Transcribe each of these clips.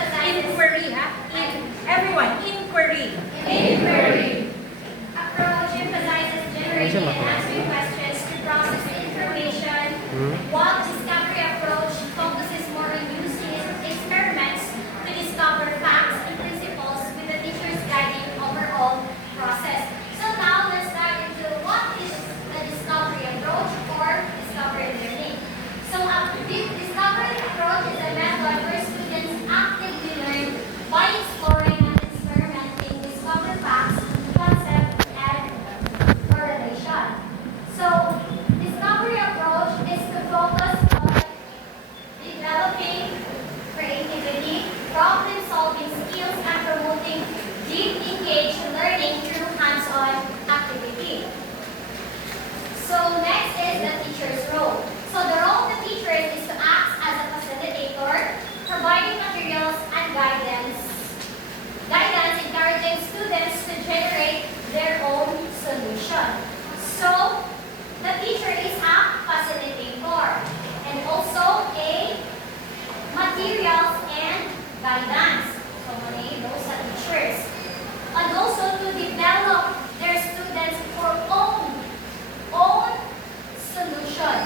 Inquiry, ha? Everyone, inquiry. Inquiry. Approach emphasizes generating and answering questions to process information, while discovery approach focuses more on using experiments to discover facts and principles with the teacher's guiding overall process. So now let's dive into what is the discovery approach or discovery learning. So the discovery approach is a method where students actively learn by exploring and experimenting, discover facts, concepts, and correlation. So, discovery approach is to focus on developing creativity, problem-solving skills, and promoting deep engaged learning through hands-on activity. So, next is the teacher's role. So, the role of the teacher is to act as a facilitator, providing materials and guidance, encouraging students to generate their own solution. So, the teacher is a facilitator and also a materials and guidance. So, those are teachers. And also to develop their students for own solution.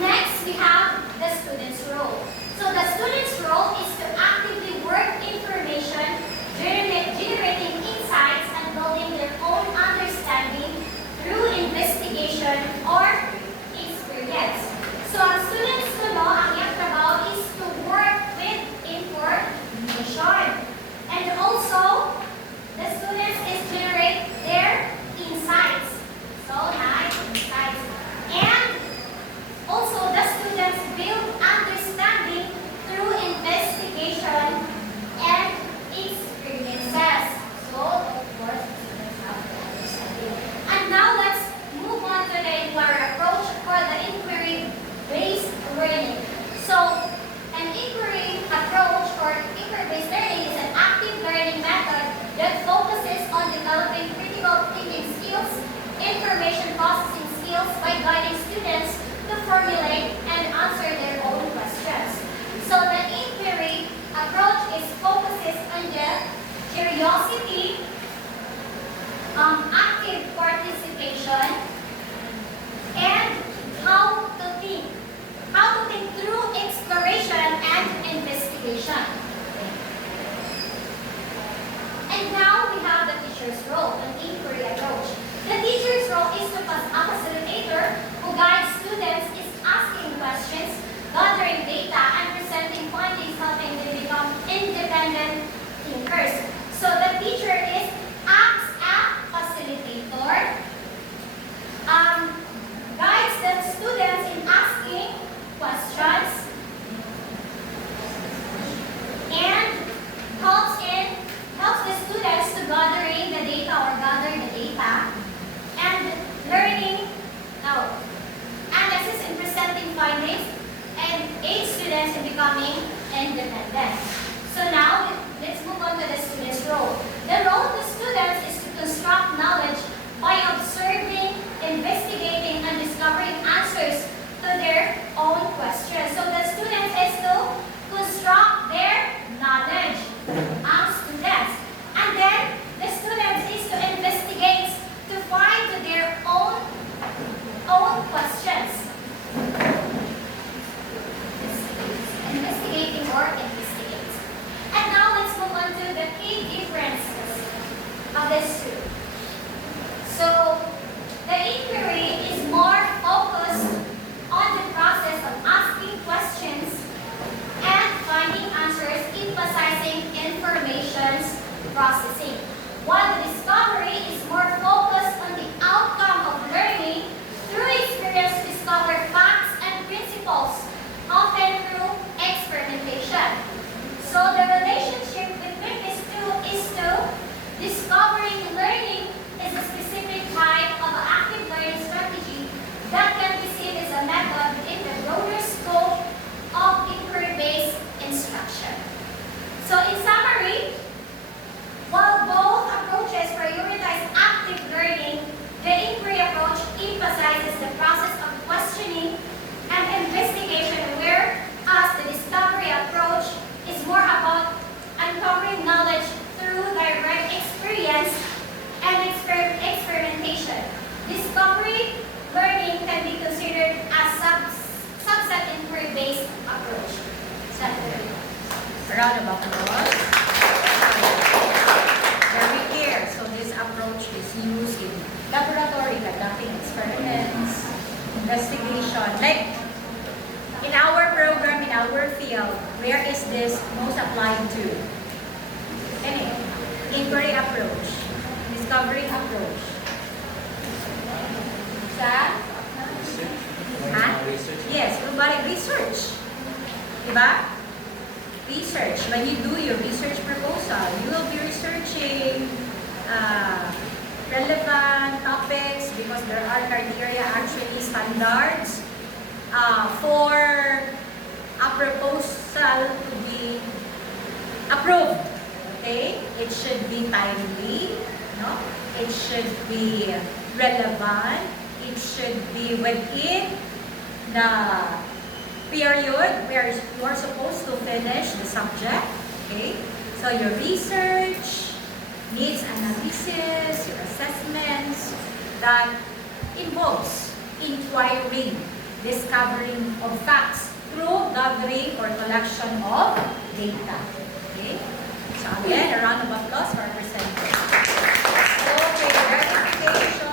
Next, we have the student's role. So the student's role is to actively work information, generating insights and building their own understanding through investigation or experience. So ang students ko, ang iyang trabaho is to work with information. And also, the students is generate their insights. So, insights. And also, the students build understanding through investigation and experiences. So, of course, students have to understanding. And now, let's move on to the inquiry approach for the inquiry-based learning. So, an inquiry approach or inquiry-based learning is an active learning method that focuses on developing critical thinking skills, information processing skills by guiding students to formulate and answer their own questions. So the inquiry approach focuses on the curiosity, active participation, and how to think through exploration and investigation. And now we have the teacher's role, an inquiry approach. The teacher's role is to a facilitator who guides students, is asking questions, gathering data, and presenting findings, helping them become independent thinkers. So the teacher acts as facilitator, guides the students in asking questions, and helps the students to gather the data and learning and assist in presenting findings and aid students in becoming independent. So now let's move on to the student's role. The role of the students is to construct knowledge by observing, investigating, and discovering answers to their own questions. So the students is to construct their knowledge as students. And then the students is to investigate, to find their own questions. Investigating or investigate. And now let's move on to the key differences of these two. So the inquiry is more focused on the process of asking questions and finding answers, emphasizing information's processing. While the discovery is more focused on the outcome of learning through experience to discover facts and principles, often through experimentation. So the relationship between these two is to discovering learning is a specific type of active learning strategy that can be seen as a method in the broader scope of inquiry-based instruction. So in summary, while both approaches prioritize active learning, A round of applause. Very clear. So this approach is used in laboratory, conducting experiments, investigation. Like in our program, in our field, where is this most applied to? Any? Inquiry approach, discovery approach. Sa? Ha? Yes, robotic research. Diba? Research. When you do your research proposal, you will be researching relevant topics because there are criteria, actually standards for a proposal to be approved. Okay? It should be timely, no? It should be relevant. It should be within the period where you are supposed to finish the subject. Okay? So your research, needs analysis, your assessments that involves inquiring, discovering of facts through gathering or collection of data. Okay? So again, a round of applause for our presenter. Okay, verification.